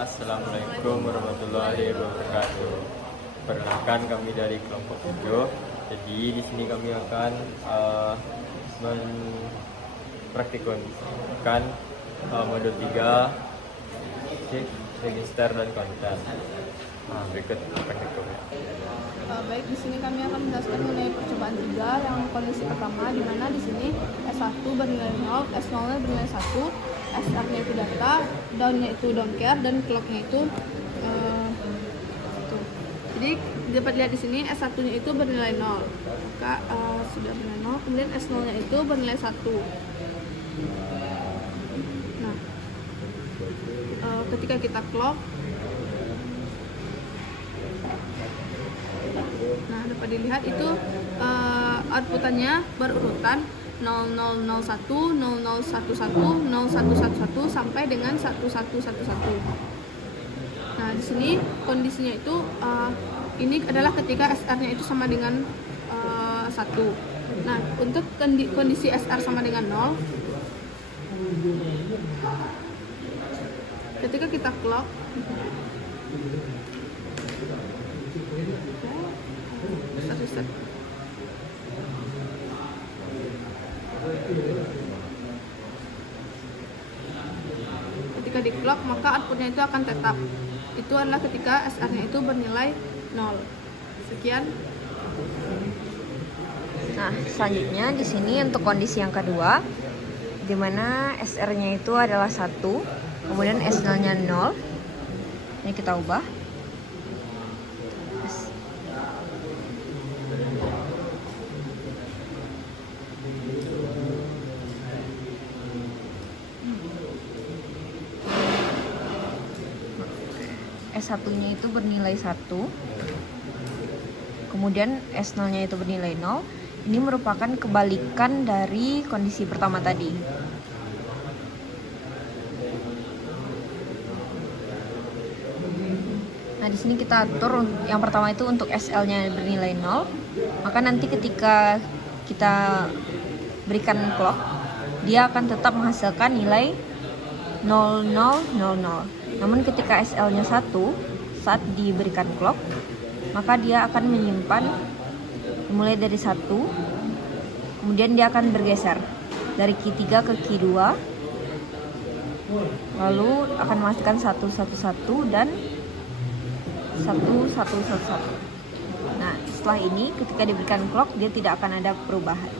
Assalamualaikum warahmatullahi wabarakatuh. Perkenalkan, kami dari kelompok 7. Jadi di sini kami akan mempraktikkan modul 3 shift, register dan konten. Berikut praktikumnya. Baik, di sini kami akan menjelaskan mengenai percobaan 3 yang kondisi pertama, di mana di sini S1 bernilai 0, S0-nya bernilai 1, SR-nya itu data, down-nya itu don't care, dan clock-nya itu 1. Jadi dapat lihat di sini S1-nya itu bernilai 0. Maka sudah bernilai 0, kemudian S0-nya itu bernilai 1. Nah, ketika kita clock, nah dapat dilihat itu outputannya berurutan 0001, 0011, 0111 sampai dengan 1111. Nah di sini kondisinya itu ini adalah ketika SR-nya itu sama dengan 1. Nah untuk kondisi SR sama dengan 0, ketika kita clock, reset. Ketika di clock, maka outputnya itu akan tetap. Itu adalah ketika SR-nya itu bernilai 0. Sekian. Nah, selanjutnya di sini untuk kondisi yang kedua, di mana SR-nya itu adalah 1, kemudian S0-nya 0. Ini kita ubah. S1-nya itu bernilai 1, kemudian S0-nya itu bernilai 0. Ini merupakan kebalikan dari kondisi pertama tadi. Nah, di sini kita atur yang pertama itu untuk SL-nya bernilai 0. Maka nanti ketika kita berikan clock, dia akan tetap menghasilkan nilai 0000. Namun ketika SL-nya 1, saat diberikan clock, maka dia akan menyimpan mulai dari 1, kemudian dia akan bergeser dari key 3 ke key 2, lalu akan menghasilkan 111 dan 1111. Nah, setelah ini ketika diberikan clock, dia tidak akan ada perubahan.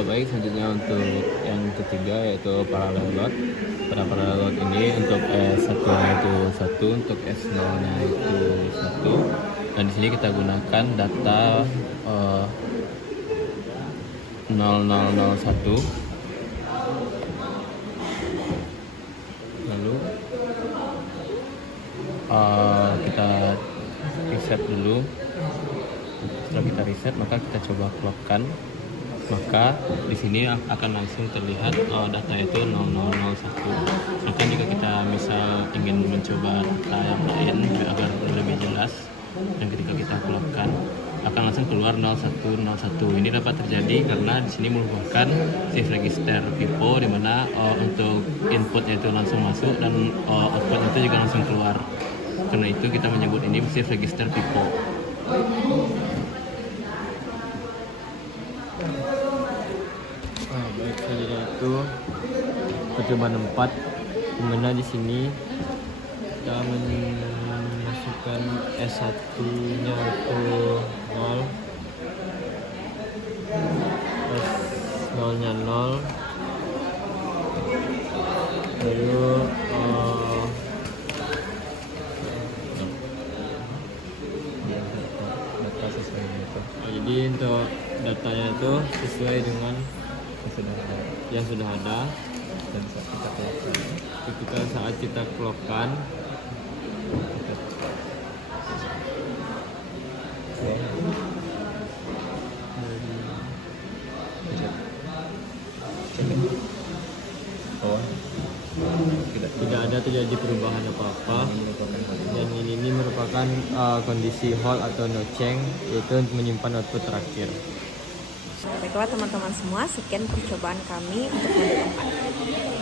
Baik, selanjutnya untuk yang ketiga yaitu parallel load. Pada parallel load ini untuk S1-nya itu 1, untuk S0-nya itu 1. Dan di sini kita gunakan data 0001. Lalu kita reset dulu. Setelah kita reset, maka kita coba clockkan. Maka di sini akan langsung terlihat data itu 0001. Maka jika kita misal ingin mencoba data yang lain agar lebih jelas, dan ketika kita clockkan akan langsung keluar 0101. Ini dapat terjadi karena di sini merupakan shift register FIFO, di mana untuk inputnya itu langsung masuk dan output itu juga langsung keluar. Karena itu kita menyebut ini shift register FIFO. Baik, selanjutnya itu percobaan 4, dimana di sini kita memasukkan S1-nya itu 0, S0-nya 0, lalu data sesuai itu. Jadi untuk datanya itu sesuai dengan yang sudah ada, dan saat kita clockkan, tidak ada terjadi perubahan apa-apa, dan ini merupakan kondisi hold atau no change, yaitu untuk menyimpan output terakhir. Baiklah teman-teman semua, sekian percobaan kami untuk mode 4.